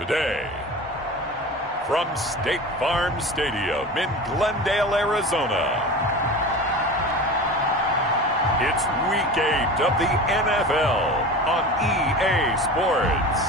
today. From State Farm Stadium in Glendale, Arizona, it's Week 8 of the NFL on EA Sports.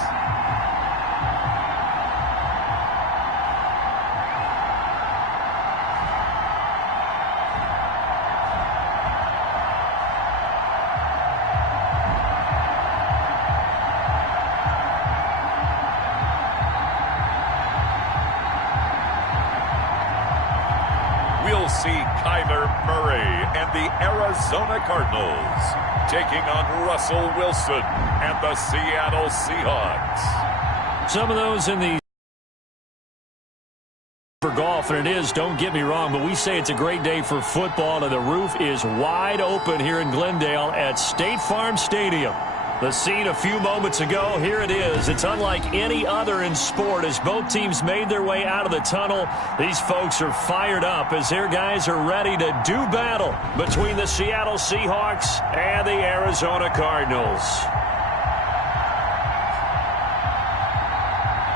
We'll see Kyler Murray and the Arizona Cardinals taking on Russell Wilson and the Seattle Seahawks. Some of those in the for golf, and it is, don't get me wrong, but we say it's a great day for football, and the roof is wide open here in Glendale at State Farm Stadium. The scene a few moments ago, here it is. It's unlike any other in sport as both teams made their way out of the tunnel. These folks are fired up as their guys are ready to do battle between the Seattle Seahawks and the Arizona Cardinals.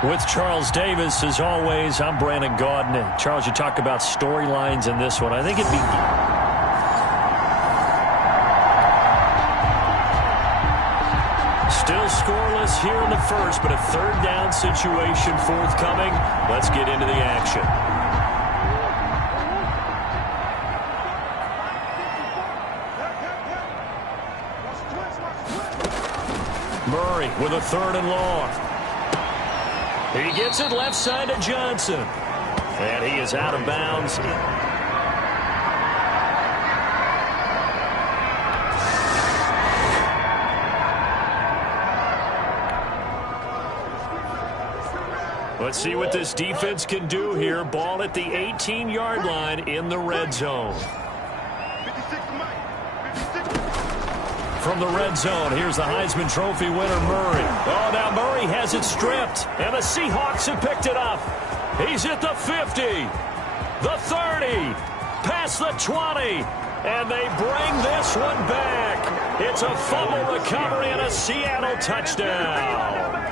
With Charles Davis, as always, I'm Brandon Gaudin. And Charles, you talk about storylines in this one. I think it'd be... Still scoreless here in the first, but a third down situation forthcoming. Let's get into the action. Murray with a 3rd and long. He gets it left side to Johnson. And he is out of bounds. Let's see what this defense can do here. Ball at the 18-yard line in the red zone. From the red zone, here's the Heisman Trophy winner, Murray. Oh, now Murray has it stripped, and the Seahawks have picked it up. He's at the 50, the 30, past the 20, and they bring this one back. It's a fumble recovery and a Seattle touchdown.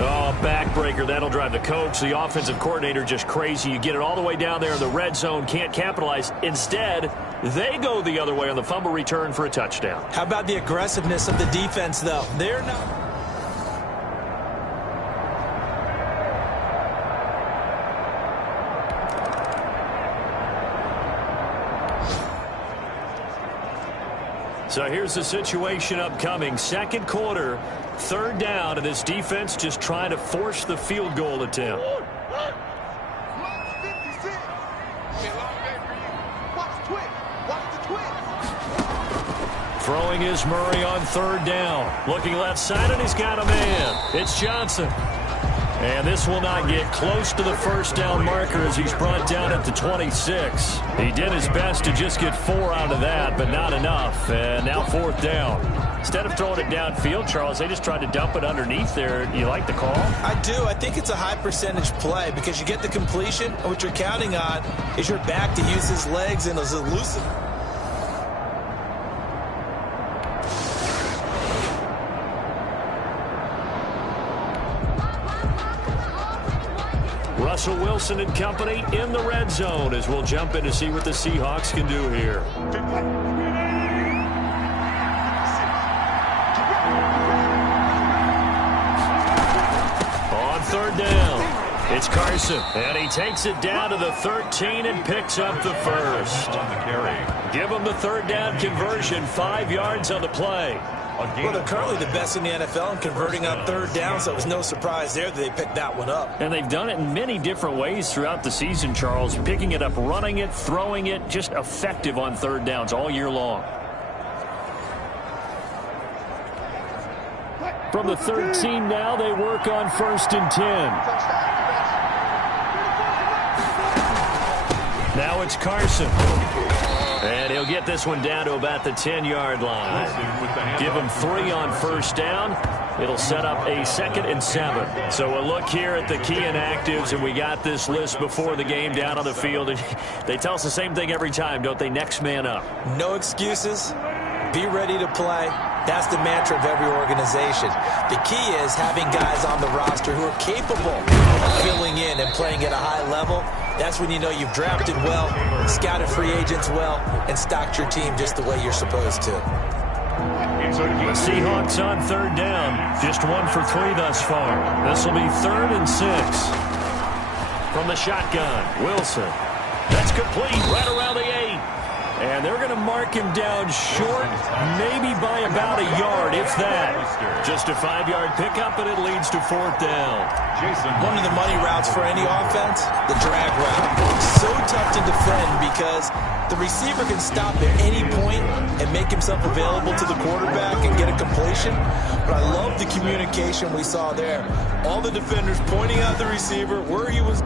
Oh, backbreaker. That'll drive the coach, the offensive coordinator, just crazy. You get it all the way down there in the red zone, can't capitalize. Instead, they go the other way on the fumble return for a touchdown. How about the aggressiveness of the defense, though? They're not... So here's the situation upcoming. Second quarter, 3rd down, and this defense just trying to force the field goal attempt. Throwing is Murray on 3rd down. Looking left side, and he's got a man. It's Johnson. And this will not get close to the 1st down marker as he's brought down at the 26. He did his best to just get 4 out of that, but not enough. And now 4th down. Instead of throwing it downfield, Charles, they just tried to dump it underneath there. You like the call? I do. I think it's a high percentage play because you get the completion, and what you're counting on is your back to use his legs and his elusive. Russell Wilson and company in the red zone as we'll jump in to see what the Seahawks can do here. On 3rd down, it's Carson, and he takes it down to the 13 and picks up the first. Give him the 3rd down conversion, 5 yards on the play. Well, they're currently the best in the NFL in converting on 3rd down, so it was no surprise there that they picked that one up. And they've done it in many different ways throughout the season, Charles. Picking it up, running it, throwing it, just effective on 3rd downs all year long. From the 13 now, they work on 1st and 10. Now it's Carson. And he'll get this one down to about the 10-yard line. Give him 3 on 1st down. It'll set up a 2nd and 7. So a look here at the key inactives, and we got this list before the game down on the field. And they tell us the same thing every time, don't they? Next man up. No excuses. Be ready to play. That's the mantra of every organization. The key is having guys on the roster who are capable of filling in and playing at a high level. That's when you know you've drafted well, scouted free agents well, and stocked your team just the way you're supposed to. The Seahawks on third down. Just 1 for 3 thus far. This will be 3rd and 6. From the shotgun, Wilson. That's complete right around the 8. And they're going to mark him down short, maybe by about a yard, if that. Just a 5-yard pickup, and it leads to 4th down. One of the money routes for any offense, the drag route. So tough to defend because the receiver can stop at any point and make himself available to the quarterback and get a completion. But I love the communication we saw there. All the defenders pointing out the receiver, where he was.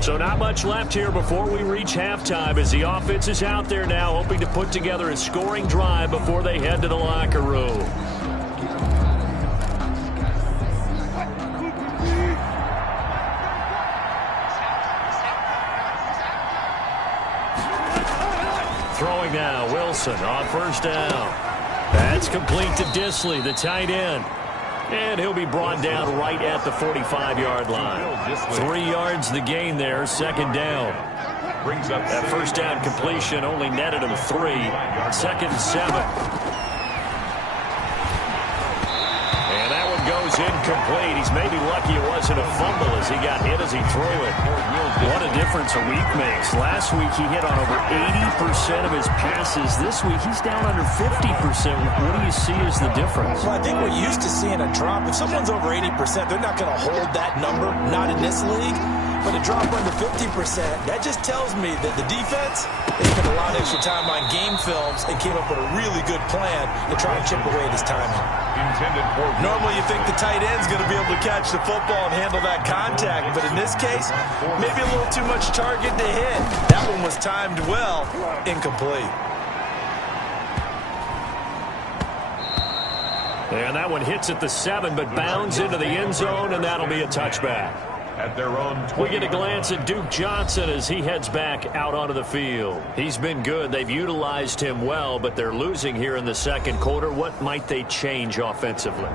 So not much left here before we reach halftime as the offense is out there now hoping to put together a scoring drive before they head to the locker room. Throwing now, Wilson on 1st down. That's complete to Disley, the tight end. And he'll be brought down right at the 45-yard line. 3 yards the gain there, 2nd down. That 1st down completion only netted him 3. 2nd and 7. And that one goes incomplete. He's maybe lucky it wasn't a fumble as he got hit as he threw it. What a difference a week makes. Last week he hit on over 80% of his passes. This week he's down under 50%. What do you see as the difference? Well, I think we're used to seeing a drop. If someone's over 80%, they're not going to hold that number, not in this league. But a drop under 50%, that just tells me that the defense has spent a lot of extra time on game films and came up with a really good plan to try and chip away at his timing. Normally you think the tight end's going to be able to catch the football and handle that contact, but in this case, maybe a little too much target to hit. That one was timed well, incomplete. And that one hits at the 7, but bounds into the end zone, and that'll be a touchback. At their own 20. We get a glance at Duke Johnson as he heads back out onto the field. He's been good. They've utilized him well, but they're losing here in the 2nd quarter. What might they change offensively?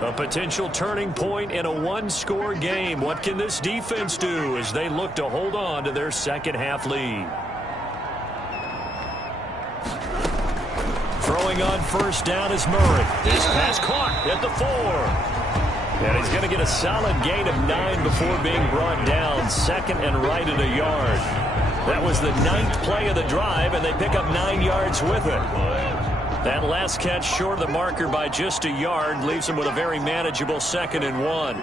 A potential turning point in a 1-score game. What can this defense do as they look to hold on to their 2nd half lead? Throwing on 1st down is Murray. His pass caught at the 4. And he's going to get a solid gain of 9 before being brought down. 2nd and right at a yard. That was the 9th play of the drive, and they pick up 9 yards with it. That last catch short of the marker by just a yard leaves him with a very manageable 2nd and 1.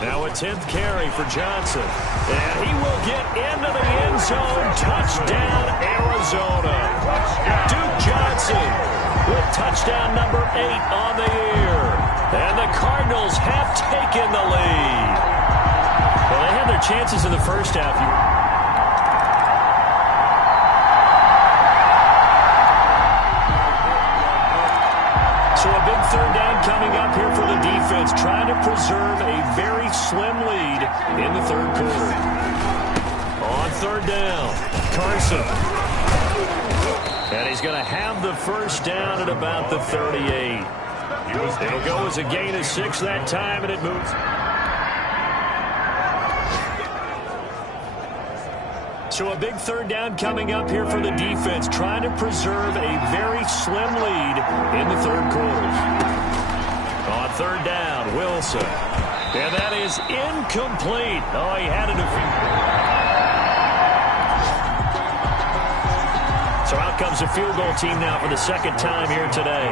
Now a 10th carry for Johnson. And he will get into the end zone. Touchdown, Arizona. Duke Johnson with touchdown number 8 on the year. And the Cardinals have taken the lead. Well, they had their chances in the first half. So a big 3rd down coming up here for the defense, trying to preserve a very slim lead in the 3rd quarter. On 3rd down, Carson. And he's going to have the 1st down at about the 38. It'll go as a gain of 6 that time, and it moves. So a big 3rd down coming up here for the defense, trying to preserve a very slim lead in the 3rd quarter. On 3rd down, Wilson. And that is incomplete. Oh, he had it. So out comes the field goal team now for the 2nd time here today.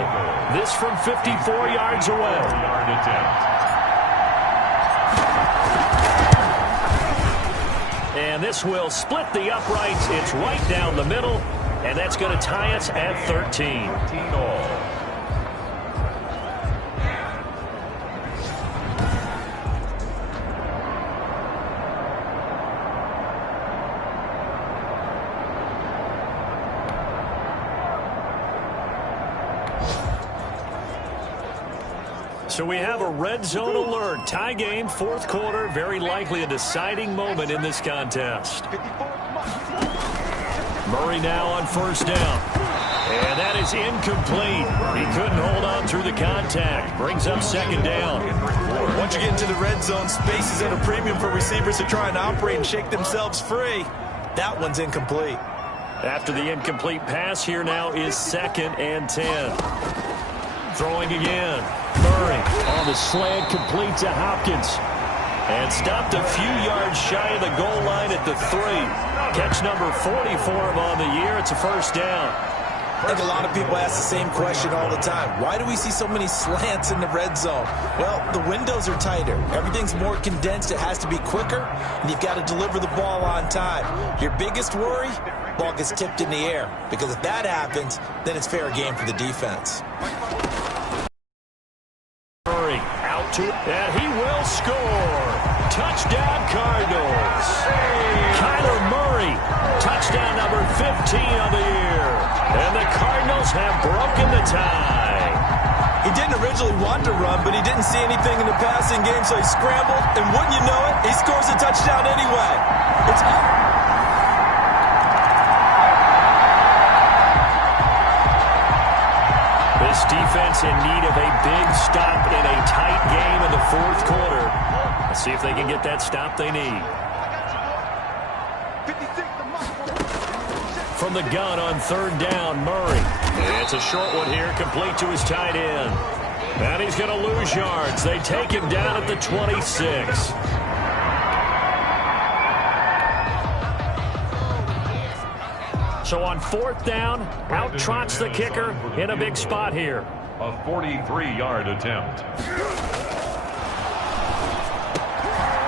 This from 54 yards away. And this will split the uprights. It's right down the middle, and that's going to tie us at 13. 13 all. So we have a red zone alert. Tie game, fourth quarter. Very likely a deciding moment in this contest. Murray now on first down. And that is incomplete. He couldn't hold on through the contact. Brings up second down. Once you get into the red zone, space is at a premium for receivers to try and operate and shake themselves free. That one's incomplete. After the incomplete pass, here now is 2nd and 10. Throwing again. Murray on the slant, complete to Hopkins. And stopped a few yards shy of the goal line at the 3. Catch number 40 for him on the year. It's a first down. I think a lot of people ask the same question all the time. Why do we see so many slants in the red zone? Well, the windows are tighter. Everything's more condensed. It has to be quicker, and you've got to deliver the ball on time. Your biggest worry? Ball gets tipped in the air. Because if that happens, then it's fair game for the defense. Murray out to it, and he will score. Touchdown, Cardinals. Kyler Murray, touchdown number 15 on the year. And the Cardinals have broken the tie. He didn't originally want to run, but he didn't see anything in the passing game, so he scrambled. And wouldn't you know it, he scores a touchdown anyway. This defense in need of a big stop in a tight game in the fourth quarter. Let's see if they can get that stop they need. From the gun on third down, Murray. It's a short one here, complete to his tight end. And he's going to lose yards. They take him down at the 26. So on fourth down, out trots the kicker in a big spot here. A 43-yard attempt.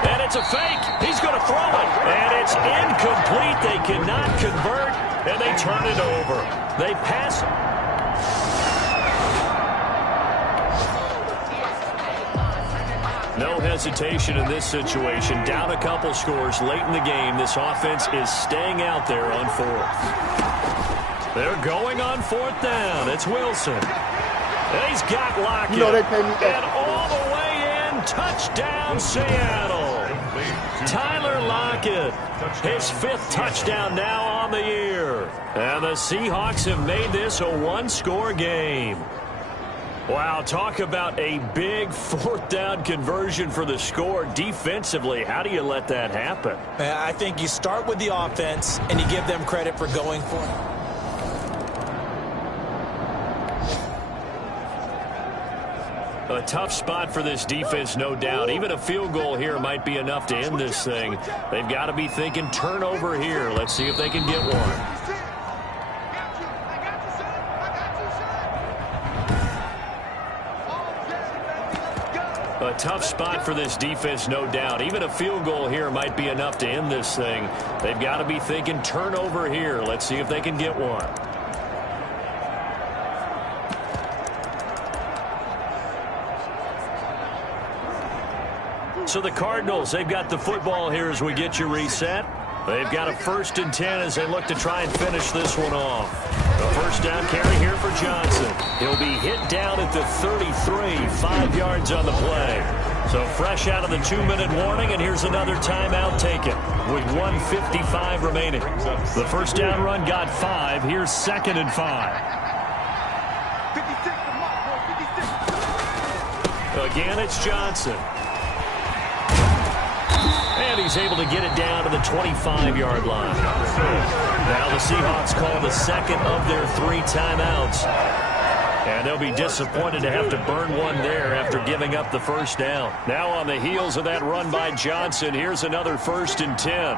And it's a fake. He's going to throw it. And it's incomplete. They cannot convert, and they turn it over. They pass. No hesitation in this situation. Down a couple scores late in the game. This offense is staying out there on fourth. They're going on fourth down. It's Wilson. And he's got Lockett. And all the way in. Touchdown, Seattle. Tyler Lockett, his 5th touchdown now on the year. And the Seahawks have made this a one-score game. Wow, talk about a big fourth down conversion for the score. Defensively, how do you let that happen? I think you start with the offense, and you give them credit for going for it. A tough spot for this defense, no doubt. Even a field goal here might be enough to end this thing. They've got to be thinking turnover here. Let's see if they can get one. A tough spot for this defense, no doubt. Even a field goal here might be enough to end this thing. They've got to be thinking turnover here. Let's see if they can get one. So the Cardinals, they've got the football here as we get you reset. They've got a 1st and 10 as they look to try and finish this one off. A first down carry here for Johnson. He'll be hit down at the 33, 5 yards on the play. So fresh out of the 2-minute warning, and here's another timeout taken with 1:55 remaining. The first down run got 5. Here's 2nd and 5. Again, it's Johnson. And he's able to get it down to the 25-yard line. Now the Seahawks call the 2nd of their 3 timeouts. And they'll be disappointed to have to burn one there after giving up the first down. Now on the heels of that run by Johnson, here's another 1st and 10.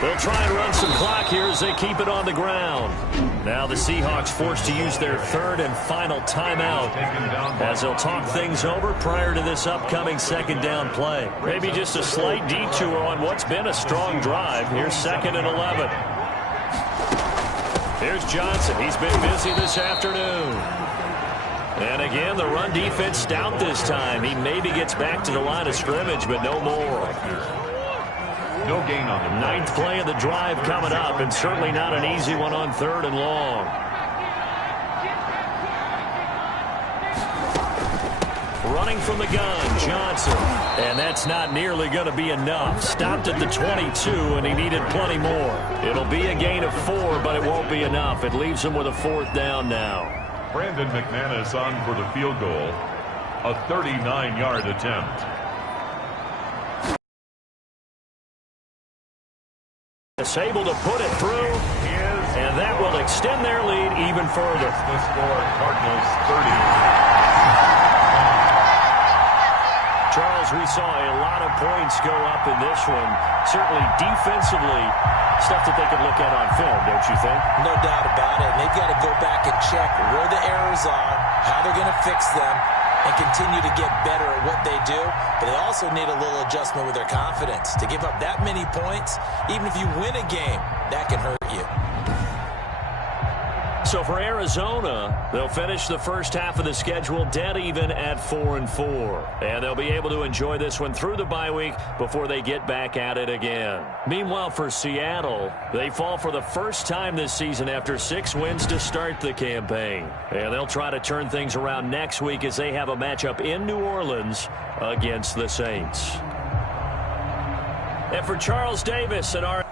They'll try and run some clock here as they keep it on the ground. Now the Seahawks forced to use their 3rd and final timeout as they'll talk things over prior to this upcoming 2nd down play. Maybe just a slight detour on what's been a strong drive. Here's 2nd and 11. Here's Johnson. He's been busy this afternoon. And again, the run defense stout this time. He maybe gets back to the line of scrimmage, but no more. No gain on the 9th play of the drive coming up, and certainly not an easy one on 3rd and long. Running from the gun, Johnson. And that's not nearly going to be enough. Stopped at the 22, and he needed plenty more. It'll be a gain of 4, but it won't be enough. It leaves him with a 4th down now. Brandon McManus on for the field goal. A 39-yard attempt. It's able to put it through, and that will extend their lead even further. The score, Cardinals 30. Charles, we saw a lot of points go up in this one. Certainly defensively, stuff that they can look at on film, don't you think? No doubt about it. And they've got to go back and check where the errors are, how they're going to fix them, and continue to get better at what they do. But they also need a little adjustment with their confidence. To give up that many points, even if you win a game, that can hurt you. So for Arizona, they'll finish the first half of the schedule dead even at 4-4. And they'll be able to enjoy this one through the bye week before they get back at it again. Meanwhile, for Seattle, they fall for the first time this season after 6 wins to start the campaign. And they'll try to turn things around next week as they have a matchup in New Orleans against the Saints. And for Charles Davis at our